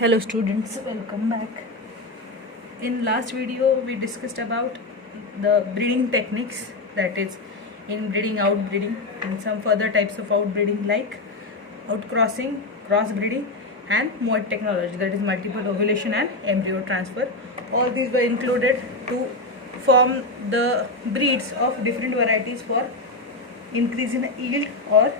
Hello students, welcome back. In last video we discussed about the breeding techniques, that is inbreeding, outbreeding and some further types of outbreeding like outcrossing, crossbreeding and moat technology, that is multiple ovulation and embryo transfer. All these were included to form the breeds of different varieties for increase in yield or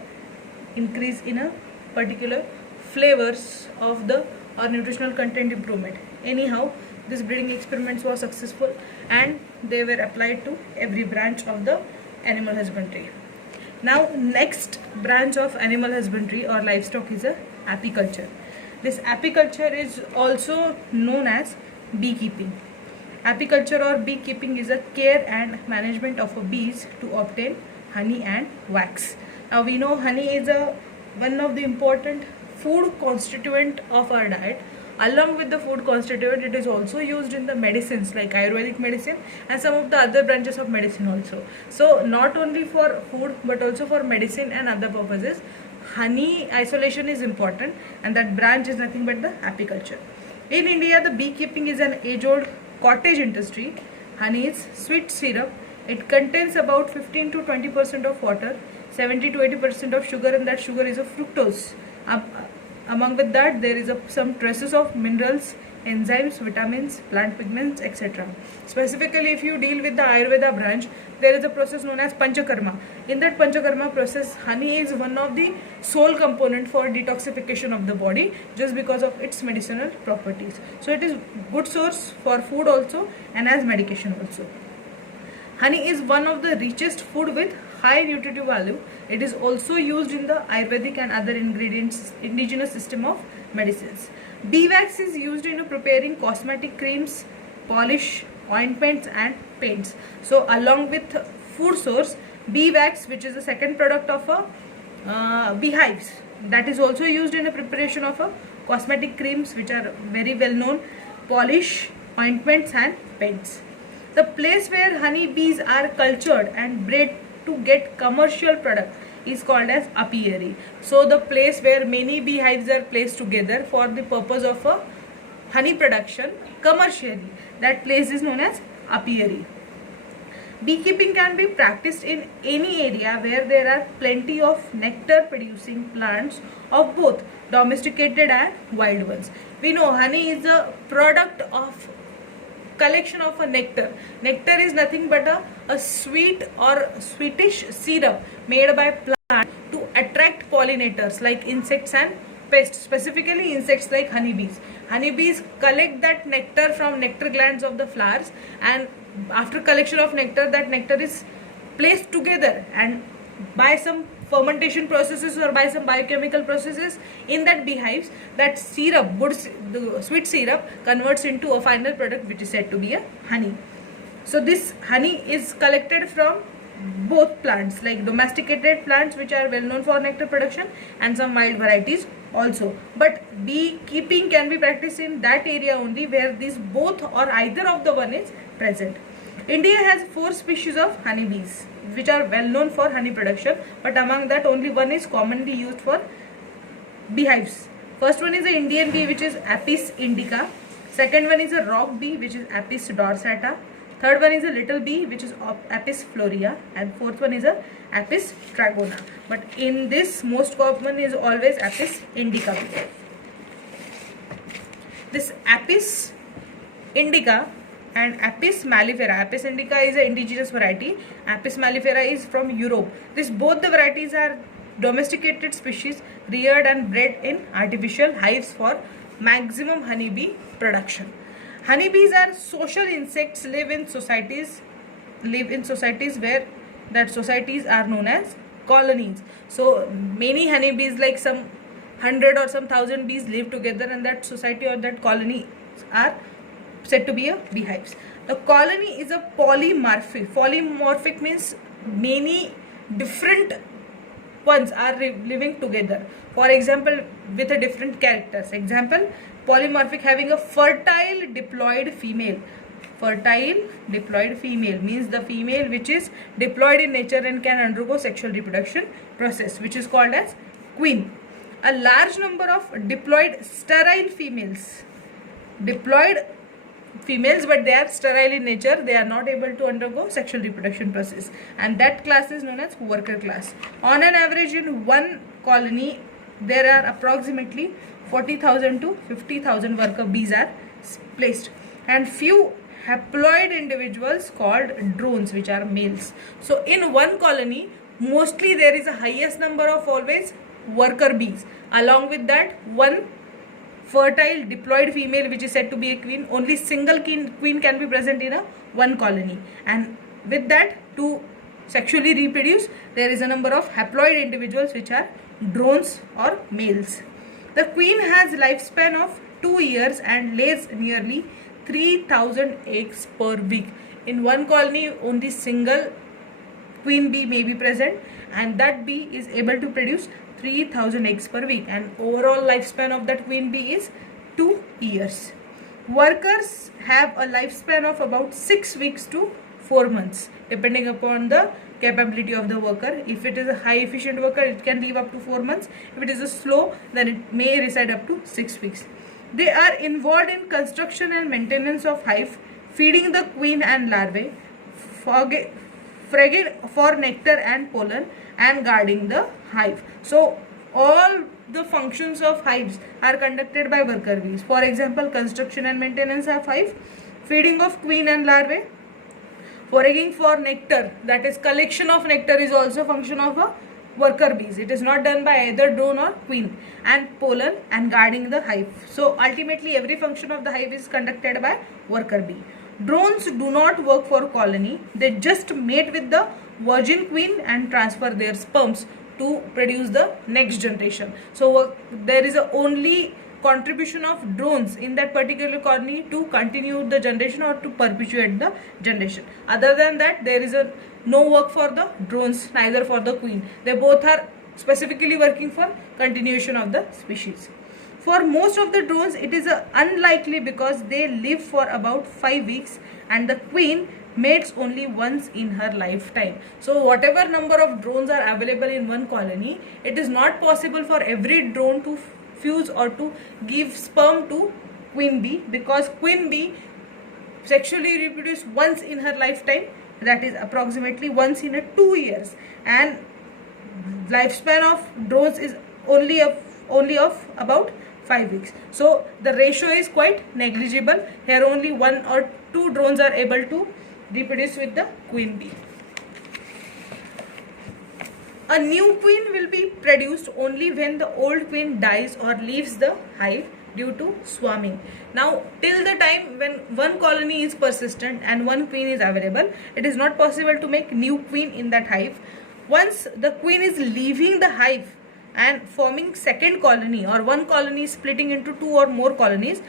increase in a particular flavors of the or nutritional content improvement. Anyhow, this breeding experiments was successful and they were applied to every branch of the animal husbandry. Now next branch of animal husbandry or livestock is a apiculture. This apiculture is also known as beekeeping. Apiculture or beekeeping is a care and management of bees to obtain honey and wax. Now we know honey is one of the important food constituent of our diet. Along with the food constituent, it is also used in the medicines like Ayurvedic medicine and some of the other branches of medicine also. So not only for food but also for medicine and other purposes, honey isolation is important, and that branch is nothing but the apiculture. In India, the beekeeping is an age-old cottage industry. Honey is sweet syrup. It contains about 15 to 20% of water, 70 to 80% of sugar, and that sugar is a fructose. Among with that, there is some traces of minerals, enzymes, vitamins, plant pigments, etc. Specifically, if you deal with the Ayurveda branch, there is a process known as Panchakarma. In that Panchakarma process, honey is one of the sole component for detoxification of the body just because of its medicinal properties. So it is good source for food also and as medication also. Honey is one of the richest food with high nutritive value. It is also used in the Ayurvedic and other ingredients indigenous system of medicines. Bee wax is used in preparing cosmetic creams, polish, ointments and paints. So along with food source, bee wax, which is the second product of beehives, that is also used in the preparation of cosmetic creams, which are very well known, polish, ointments and paints. The place where honey bees are cultured and bred to get commercial product is called as apiary. So the place where many beehives are placed together for the purpose of honey production commercially, that place is known as apiary. Beekeeping can be practiced in any area where there are plenty of nectar producing plants of both domesticated and wild ones. We know honey is a product of collection of a nectar. Nectar is nothing but a sweet or sweetish syrup made by plant to attract pollinators like insects and pests, specifically insects like honeybees. Honeybees collect that nectar from nectar glands of the flowers, and after collection of nectar, that nectar is placed together, and by some fermentation processes or by some biochemical processes in that beehives, that syrup, the sweet syrup, converts into a final product which is said to be a honey. So this honey is collected from both plants, like domesticated plants which are well known for nectar production and some wild varieties also. But beekeeping can be practiced in that area only where these both or either of the one is present. India has 4 species of honeybees which are well known for honey production, but among that only one is commonly used for beehives. First one is the Indian bee, which is Apis indica. Second one is a rock bee, which is Apis dorsata. Third one is a little bee, which is Apis florea, and fourth one is a Apis tragona. But in this, most common is always Apis indica bee. This Apis indica and Apis mellifera. Apis indica is an indigenous variety. Apis mellifera is from Europe. Both the varieties are domesticated species reared and bred in artificial hives for maximum honeybee production. Honeybees are social insects, live in societies where that societies are known as colonies. So many honeybees, like some 100 or some 1,000 bees, live together, and that society or that colony are said to be a beehives. The colony is a polymorphic. Polymorphic means many different ones are living together. For example, with a different characters. Example, polymorphic, having a fertile diploid female. Fertile diploid female means the female which is diploid in nature and can undergo sexual reproduction process, which is called as queen. a large number of diploid sterile females. Diploid females, but they are sterile in nature. They are not able to undergo sexual reproduction process, and that class is known as worker class. On an average, in one colony, there are approximately 40,000 to 50,000 worker bees are placed, and few haploid individuals called drones, which are males. So in one colony, mostly there is a highest number of always worker bees. Along with that, one fertile diploid female, which is said to be a queen. Only single queen can be present in a one colony, and with that, to sexually reproduce, there is a number of haploid individuals, which are drones or males. The queen has lifespan of 2 years and lays nearly 3,000 eggs per week. In one colony, only single queen bee may be present, and that bee is able to produce 3,000 eggs per week, and overall lifespan of that queen bee is 2 years. Workers have a lifespan of about 6 weeks to 4 months, depending upon the capability of the worker. If it is a high efficient worker, it can live up to 4 months. If it is a slow, then it may reside up to 6 weeks. They are involved in construction and maintenance of hive, feeding the queen and larvae, fragging for nectar and pollen, and guarding the hive. So all the functions of hives are conducted by worker bees. For example, construction and maintenance of hive, feeding of queen and larvae, foraging for nectar, that is collection of nectar, is also a function of a worker bees. It is not done by either drone or queen. And pollen and guarding the hive. So ultimately every function of the hive is conducted by worker bee. Drones do not work for colony. They just mate with the virgin queen and transfer their sperms to produce the next generation. So there is a only contribution of drones in that particular colony to continue the generation or to perpetuate the generation. Other than that, there is no work for the drones, neither for the queen. They both are specifically working for continuation of the species. For most of the drones, it is unlikely because they live for about 5 weeks, and the queen mates only once in her lifetime. So whatever number of drones are available in one colony, it is not possible for every drone to fuse or to give sperm to queen bee, because queen bee sexually reproduce once in her lifetime, that is approximately once in 2 years, and lifespan of drones is only of about 5 weeks. So the ratio is quite negligible. Here only 1 or 2 drones are able to reproduce with the queen bee. A new queen will be produced only when the old queen dies or leaves the hive due to swarming. Now, till the time when one colony is persistent and one queen is available, it is not possible to make new queen in that hive. Once the queen is leaving the hive and forming second colony, or one colony splitting into 2 or more colonies,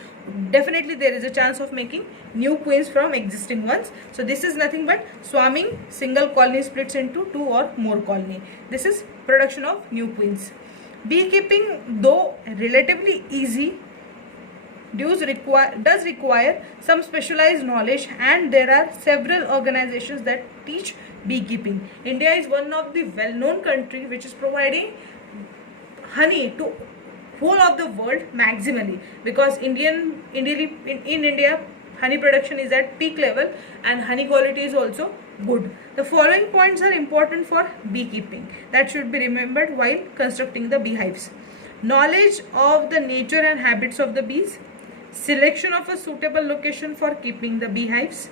definitely there is a chance of making new queens from existing ones. So this is nothing but swarming, single colony splits into 2 or more colony. This is production of new queens. Beekeeping, though relatively easy, does require some specialized knowledge, and there are several organizations that teach beekeeping. India is one of the well-known country which is providing honey to whole of the world maximally, because in India honey production is at peak level and honey quality is also good. The following points are important for beekeeping that should be remembered while constructing the beehives: knowledge of the nature and habits of the bees, selection of a suitable location for keeping the beehives,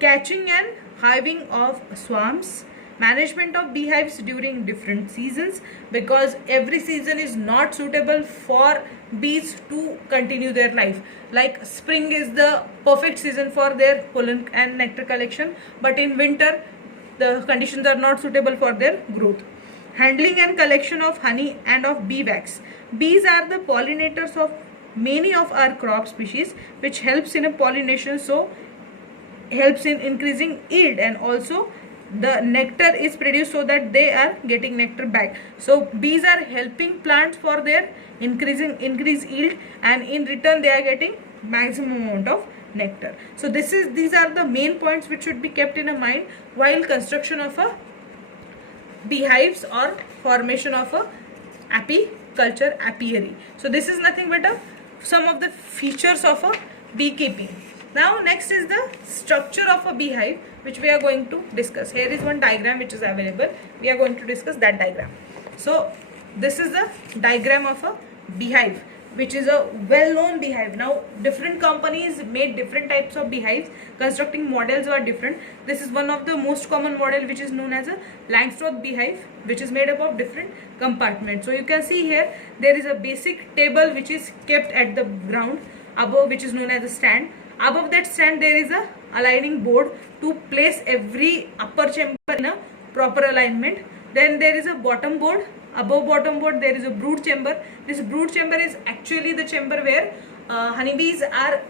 catching and hiving of swarms, management of beehives during different seasons, because every season is not suitable for bees to continue their life. Like spring is the perfect season for their pollen and nectar collection, but in winter the conditions are not suitable for their growth. Handling and collection of honey and of bee wax. Bees are the pollinators of many of our crop species, which helps in a pollination, so helps in increasing yield, and also the nectar is produced so that they are getting nectar back. So bees are helping plants for their increased yield, and in return they are getting maximum amount of nectar. So these are the main points which should be kept in mind while construction of a beehives or formation of a apiary. culture apiary. So this is nothing but some of the features of a beekeeping. Now next is the structure of a beehive, which we are going to discuss. Here is one diagram which is available. We are going to discuss that diagram. So this is the diagram of a beehive, which is a well-known beehive. Now different companies made different types of beehives. Constructing models are different. This is one of the most common model, which is known as a Langstroth beehive, which is made up of different compartments. So you can see here there is a basic table which is kept at the ground above, which is known as a stand. Above that stand there is a aligning board to place every upper chamber in a proper alignment. Then there is a bottom board. Above bottom board there is a brood chamber. This brood chamber is actually the chamber where honeybees are,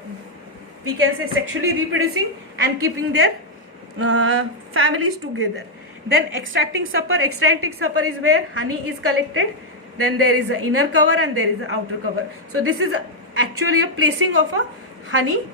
we can say, sexually reproducing and keeping their families together. Then extracting supper. Extracting supper is where honey is collected. Then there is an inner cover and there is an outer cover. So this is actually a placing of a honey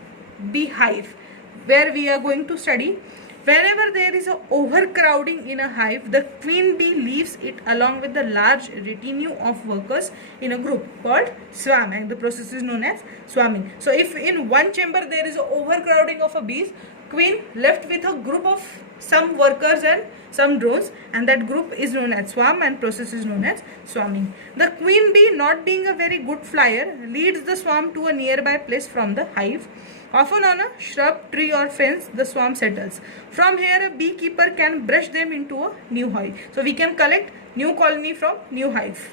beehive, where we are going to study. Whenever there is a overcrowding in a hive, the queen bee leaves it along with the large retinue of workers in a group called swarm, and the process is known as swarming. So if in one chamber there is a overcrowding of a bees, queen left with a group of some workers and some drones, and that group is known as swarm, and process is known as swarming. The queen bee, not being a very good flyer, leads the swarm to a nearby place from the hive. Often on a shrub, tree or fence, the swarm settles. From here, a beekeeper can brush them into a new hive. So we can collect new colony from new hive.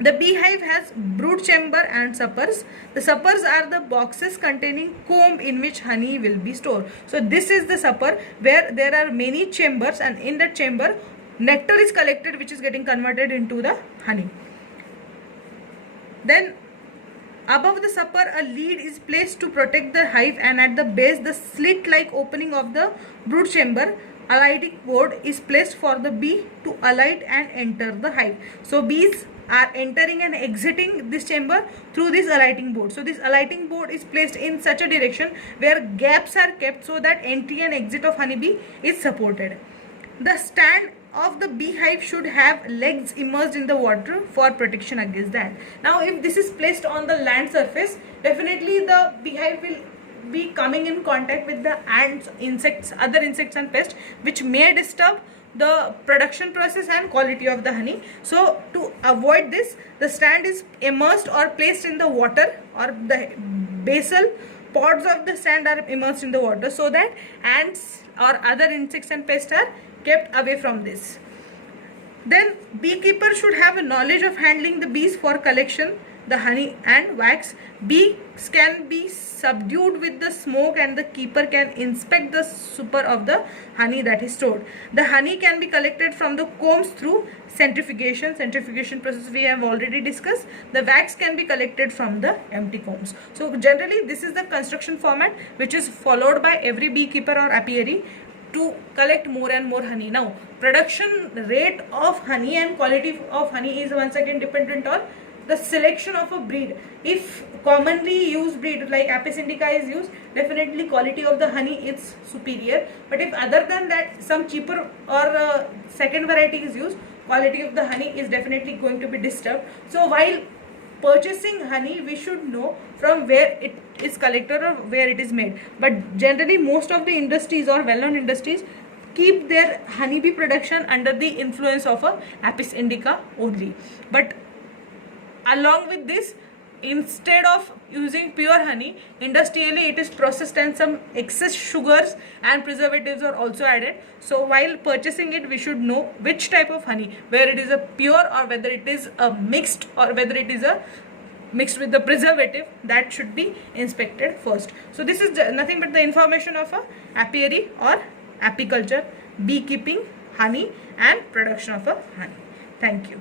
The beehive has brood chamber and suppers. The suppers are the boxes containing comb in which honey will be stored. So this is the supper, where there are many chambers, and in that chamber nectar is collected, which is getting converted into the honey. Then above the supper, a lid is placed to protect the hive, and at the base, the slit-like opening of the brood chamber, alighting board is placed for the bee to alight and enter the hive. So bees are entering and exiting this chamber through this alighting board. So this alighting board is placed in such a direction where gaps are kept so that entry and exit of honeybee is supported. The stand of the beehive should have legs immersed in the water for protection against that. Now if this is placed on the land surface, definitely the beehive will be coming in contact with the ants, insects, other insects and pests, which may disturb the production process and quality of the honey. So to avoid this, the stand is immersed or placed in the water, or the basal pods of the stand are immersed in the water, so that ants or other insects and pests are kept away from this. Then beekeeper should have a knowledge of handling the bees for collection, the honey and wax. Bees can be subdued with the smoke, and the keeper can inspect the super of the honey that is stored. The honey can be collected from the combs through centrifugation. Centrifugation process we have already discussed. The wax can be collected from the empty combs. So generally this is the construction format which is followed by every beekeeper or apiary to collect more and more honey. Now production rate of honey and quality of honey is once again dependent on the selection of a breed. If commonly used breed like Apis indica is used, definitely quality of the honey is superior. But if other than that some cheaper or second variety is used, quality of the honey is definitely going to be disturbed. So while purchasing honey, we should know from where it is collected or where it is made. But generally most of the industries or well-known industries keep their honeybee production under the influence of a Apis indica only. But along with this, instead of using pure honey, industrially it is processed and some excess sugars and preservatives are also added. So while purchasing it, we should know which type of honey, where it is a pure or whether it is a mixed or whether it is a mixed with the preservative. That should be inspected first. So this is nothing but the information of a apiary or apiculture, beekeeping, honey and production of a honey. Thank you.